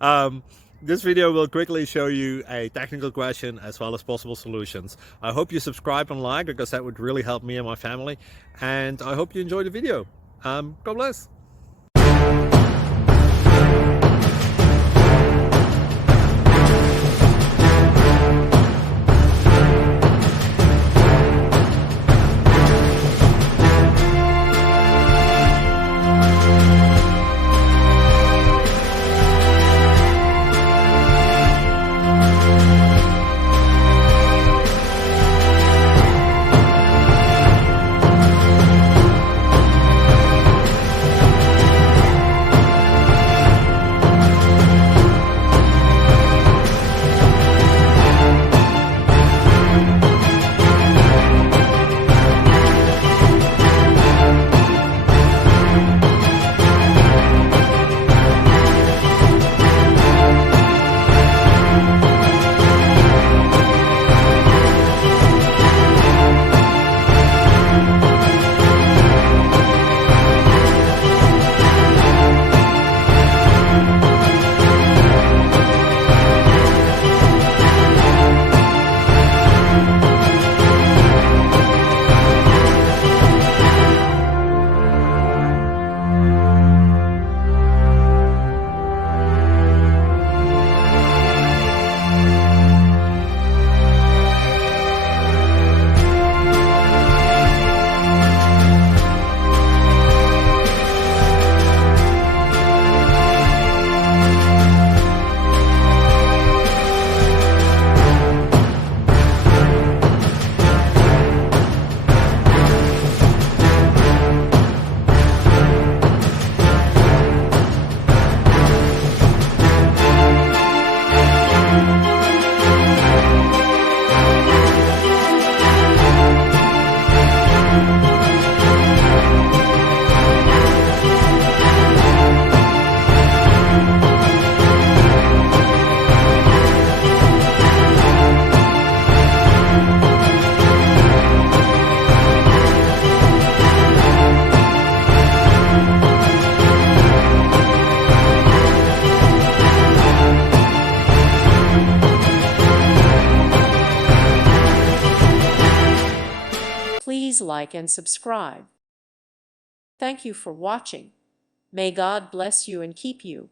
um, this video will quickly show you a technical question as well as possible solutions. I hope you subscribe and like, because that would really help me and my family. And I hope you enjoy the video. God bless. Please like and subscribe. Thank you for watching. May God bless you and keep you.